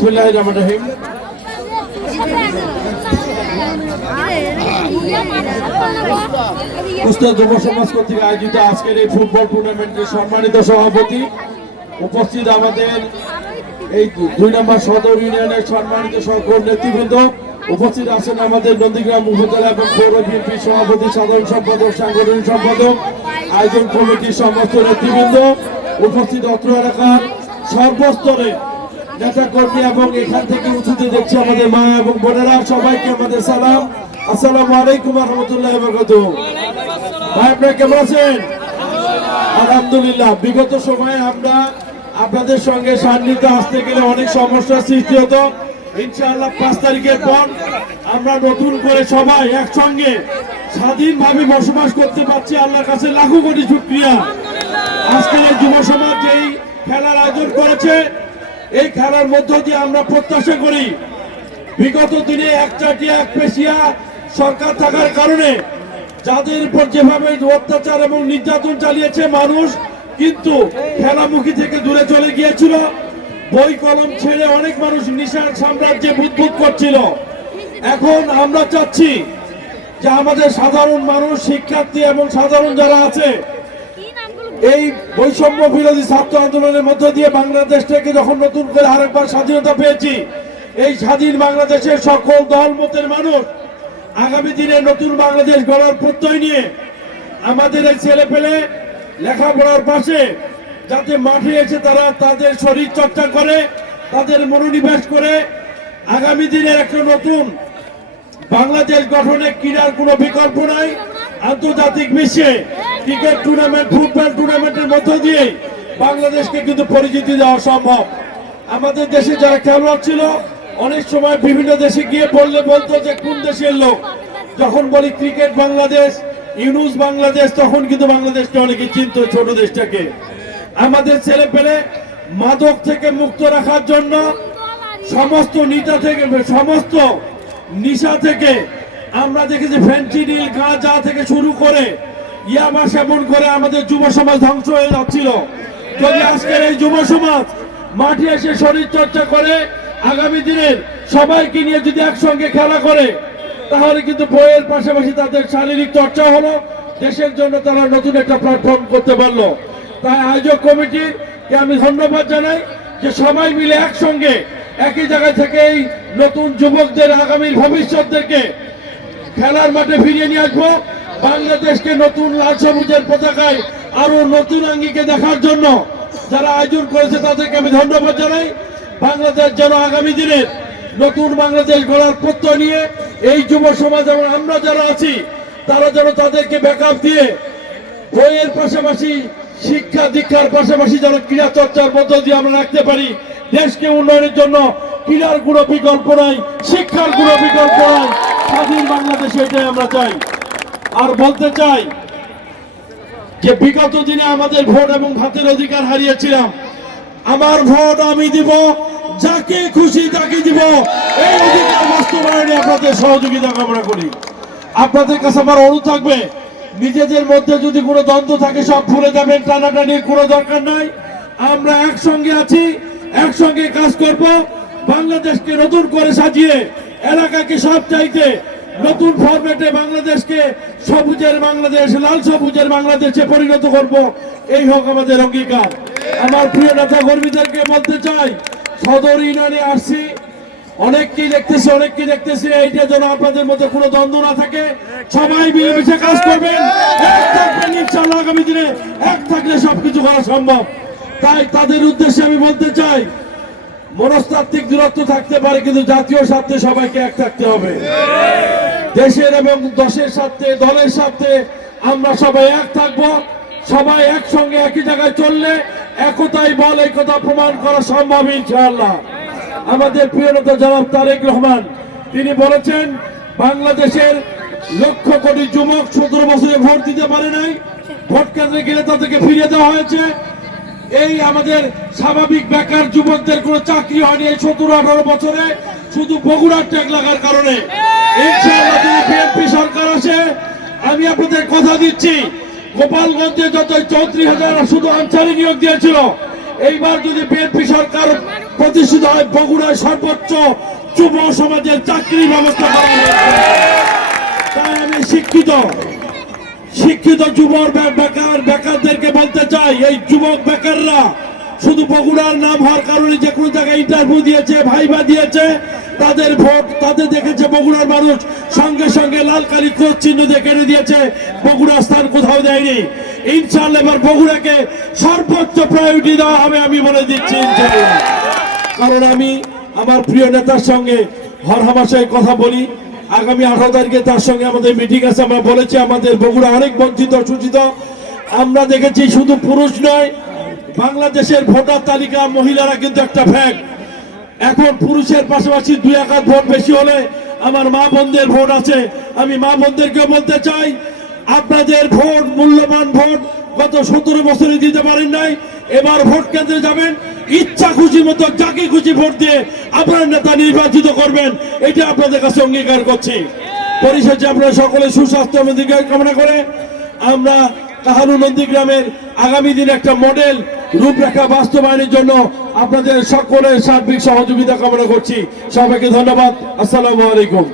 বিসমুল্লাহ রহমান রহিম। যুব সমাজ কর্তৃক আয়োজিত আজকের এই ফুটবল টুর্নামেন্টের সম্মানিত সভাপতি উপস্থিত আমাদের এই দুই নম্বর সদর ইউনিয়নের সম্মানিত সকল নেতৃবৃন্দ উপস্থিত আছেন আমাদের নন্দীগ্রাম উপজেলা এবং পৌর বিএনপি সভাপতি, সাধারণ সম্পাদক, সাংগঠনিক সম্পাদক, আয়োজন কমিটির সমস্ত নেতৃবৃন্দ উপস্থিত অত্র এলাকার সর্বস্তরে নেতা কর্মী এবং এখান থেকে উঁচুতে দেখছি আমাদের মা এবং বোনেরা। সবাইকে আমাদের সালাম। আসসালামু আলাইকুম রহমতুল্লাহ বরকত ভাই, আপনারা কেমন আছেন? আলহামদুলিল্লাহ। বিগত সময়ে আমরা আপনাদের সঙ্গে সান্নিধ্যে আসতে গেলে অনেক সমস্যার সৃষ্টি হতো। ইনশাআল্লাহ পাঁচ তারিখের পর আমরা নতুন করে সবাই একসঙ্গে স্বাধীনভাবে বসবাস করতে পারছি। আল্লাহর কাছে লাখো কোটি শুক্রিয়া। আজকের এই যুব সমাজ যেই খেলার আয়োজন করেছে এই খেলার মধ্য দিয়ে আমরা প্রত্যাশা করি। বিগত দিনে একচাটিয়া এক পেশিয়া সরকার থাকার কারণে যাদের উপর যেভাবে অত্যাচার এবং নির্যাতন চালিয়েছে মানুষ, কিন্তু খেলামুখী থেকে দূরে চলে গিয়েছিল। বই কলম ছেড়ে অনেক মানুষ নিশার সাম্রাজ্যে বুদবুদ করছিল। এখন আমরা চাচ্ছি যে আমাদের সাধারণ মানুষ, শিক্ষার্থী এবং সাধারণ যারা আছে এই বৈষম্য বিরোধী ছাত্র আন্দোলনের মধ্য দিয়ে বাংলাদেশ থেকে যখন নতুন করে আরেকবার স্বাধীনতা পেয়েছি, এই স্বাধীন বাংলাদেশের সকল দল, মতের মানুষ, আগামী দিনে নতুন বাংলাদেশ গড়ার প্রত্যয় নিয়ে আমাদের এই ছেলে পেলে লেখাপড়ার পাশে যাতে মাঠে এসে তারা তাদের শরীর চর্চা করে, তাদের মনোনিবেশ করে, আগামী দিনের একটা নতুন বাংলাদেশ গঠনে ক্রীড়ার কোনো বিকল্প নাই। আন্তর্জাতিক বিশ্বে ক্রিকেট টুর্নামেন্ট ফুটবল টুর্নামেন্টের মধ্য দিয়ে বাংলাদেশকে কিন্তু পরিচিতি দেওয়া সম্ভব। আমাদের দেশে যারা খেলোয়াড় ছিল, অনেক সময় বিভিন্ন দেশে গিয়ে বললে বলতো যে, কোন দেশের লোক? যখন বলি ক্রিকেট বাংলাদেশ, ইউনুস বাংলাদেশ, তখন কিন্তু বাংলাদেশকে অনেকে চিনত ছোট দেশটাকে। আমাদের ছেলে পেলে মাদক থেকে মুক্ত রাখার জন্য সমস্ত নিতা থেকে, সমস্ত নিশা থেকে আমরা দেখেছি ফেন্সিডিল গাঁজা থেকে শুরু করে ইয়ামা সেবন করে আমাদের যুব সমাজ ধ্বংস হয়ে যাচ্ছিল। যদি আজকের এই যুব সমাজ মাঠে এসে শরীর চর্চা করে আগামী দিনের সবাইকে নিয়ে যদি একসঙ্গে খেলা করে, তাহলে কিন্তু বইয়ের পাশাপাশি তাদের শারীরিক চর্চা হলো, দেশের জন্য তারা নতুন একটা প্ল্যাটফর্ম করতে পারল। তাই আয়োজক কমিটিকে আমি ধন্যবাদ জানাই যে সবাই মিলে একসঙ্গে একই জায়গা থেকে এই নতুন যুবকদের আগামী ভবিষ্যৎদেরকে খেলার মাঠে ফিরিয়ে নিয়ে আসব। বাংলাদেশকে নতুন লাল সবুজের পতাকায় আরও নতুন আঙ্গিকে দেখার জন্য যারা আয়োজন করেছে তাদেরকে আমি ধন্যবাদ জানাই। বাংলাদেশ যেন আগামী দিনের নতুন বাংলাদেশ গড়ার প্রত্যয় নিয়ে এই যুব সমাজ এবং আমরা যারা আছি, তারা যেন তাদেরকে ব্যাকআপ দিয়ে বইয়ের পাশাপাশি, শিক্ষা দীক্ষার পাশাপাশি যেন ক্রীড়া চর্চার মধ্য দিয়ে আমরা রাখতে পারি। দেশকে উন্নয়নের জন্য ক্রীড়ার কোনো বিকল্প নাই, শিক্ষার কোনো বিকল্প নাই। স্বাধীন বাংলাদেশ এটাই আমরা চাই। আর বলতে চাই যে বিগত দিনে আমাদের ভোট এবং ভাতের অধিকার হারিয়েছিলাম। আমার ভোট আমি দিব, যাকে খুশি তাকে দিব। এই অধিকার বাস্তবায়নে আপনাদের সহযোগিতা কামনা করি। আপনাদের কাছে আমার অনুরোধ থাকবে, নিজেদের মধ্যে যদি কোনো দ্বন্দ্ব থাকে, সব ভুলে যাবেন, টানাটানির কোনো দরকার নাই। আমরা একসঙ্গে আছি, একসঙ্গে কাজ করব। বাংলাদেশকে নতুন করে সাজিয়ে, এলাকাকে সব চাইতে নতুন ফরম্যাটে বাংলাদেশকে সবুজের বাংলাদেশ, লাল সবুজের বাংলাদেশে পরিণত করব। এই হোক আমাদের অঙ্গীকার। আমার প্রিয় নেতা কর্মীদেরকে বলতে চাই, সদর ইউনিয়নে আসছি। অনেক অনেককেই দেখতেছি অনেককে দেখতেছি এইটা যেন আপনাদের মধ্যে কোনো দ্বন্দ্ব না থাকে, সবাই মিলেমিশে কাজ করবেন। এক থাকবেন ইনশাআল্লাহ আগামী দিনে, এক থাকলে সবকিছু করা সম্ভব। তাই তাদের উদ্দেশ্যে আমি বলতে চাই, মনস্তাত্ত্বিক দূরত্ব থাকতে পারে, কিন্তু জাতীয় স্বার্থে সবাইকে এক থাকতে হবে। দেশের এবং দশের স্বার্থে, দলের স্বার্থে আমরা সবাই এক থাকব, সবাই একসঙ্গে একই জায়গায় চললে একতাই বল এই কথা প্রমাণ করা সম্ভব ইনশাআল্লাহ। আমাদের প্রিয় নেতা জনাব তারেক রহমান, তিনি বলেছেন, বাংলাদেশের লক্ষ কোটি যুবক সতেরো বছরে ভোট দিতে পারে নাই, ভোট কেন্দ্রে গেলে তাদেরকে ফিরিয়ে দেওয়া হয়েছে। এই আমাদের স্বাভাবিক বেকার যুবকদের কোনো চাকরি হয়নি এই সতেরো আঠারো বছরে, শুধু বগুড়ার ট্যাগ লাগার কারণে। আমি আপনাদের কথা দিচ্ছি। গোপালগঞ্জে যত চৌত্রিশ হাজার শুধু আনসারি নিয়োগ দিয়েছিল, এইবার যদি বিএনপি সরকার প্রতিষ্ঠিত হয়, বগুড়ায় সর্বোচ্চ যুব সমাজের চাকরি ব্যবস্থা করা তাই আমি শিক্ষিত শিক্ষিত যুবক বেকার, বেকারদেরকে বলতে চাই, এই যুবক বেকাররা শুধু বগুড়ার নাম হওয়ার কারণে যে কোনো জায়গায় ইন্টারভিউ দিয়েছে ভাইবা দিয়েছে তাদের ভোট তাদের দেখেছে বগুড়ার মানুষ। সঙ্গে সঙ্গে লাল কালি ক্রোধ চিহ্ন কেটে দিয়েছে। বগুড়া স্থান কোথাও দেয়নি। ইনশাল্লাহ এবার বগুড়াকে সর্বোচ্চ প্রায়োরিটি দেওয়া হবে আমি বলে দিচ্ছি কারণ আমি আমার প্রিয় নেতার সঙ্গে হর হামাশায় কথা বলি। আগামী আঠারো তারিখে তার সঙ্গে আমাদের মিটিং আছে, আমরা বলেছি আমাদের বগুড়া অনেক বঞ্চিত সূচিত আমরা দেখেছি শুধু পুরুষ নয়, বাংলাদেশের ভোটার তালিকা মহিলারা কিন্তু একটা ফ্যাক এখন পুরুষের পাশাপাশি দুই এক হাত ভোট বেশি হলে আমার মা বোনদের ভোট আছে। আমি মা বোনদেরকে বলতে চাই, আপনাদের ভোট, মূল্যবান ভোট গত সতেরো বছরে দিতে পারেন নাই, এবার ভোট কেন্দ্রে যাবেন, ইচ্ছা খুশি মতো যাকে খুশি ভোট দিয়ে আপনার নেতা নির্বাচিত করবেন, এটা আপনাদের কাছে অঙ্গীকার করছি। পরিশেষে আপনারা সকলে সুস্বাস্থ্য কামনা করে আমরা কাহারু নন্দীগ্রামের আগামী দিনে একটা মডেল রূপরেখা বাস্তবায়নের জন্য আপনাদের সকলের সার্বিক সহযোগিতা কামনা করছি। সবাইকে ধন্যবাদ। আসসালামু আলাইকুম।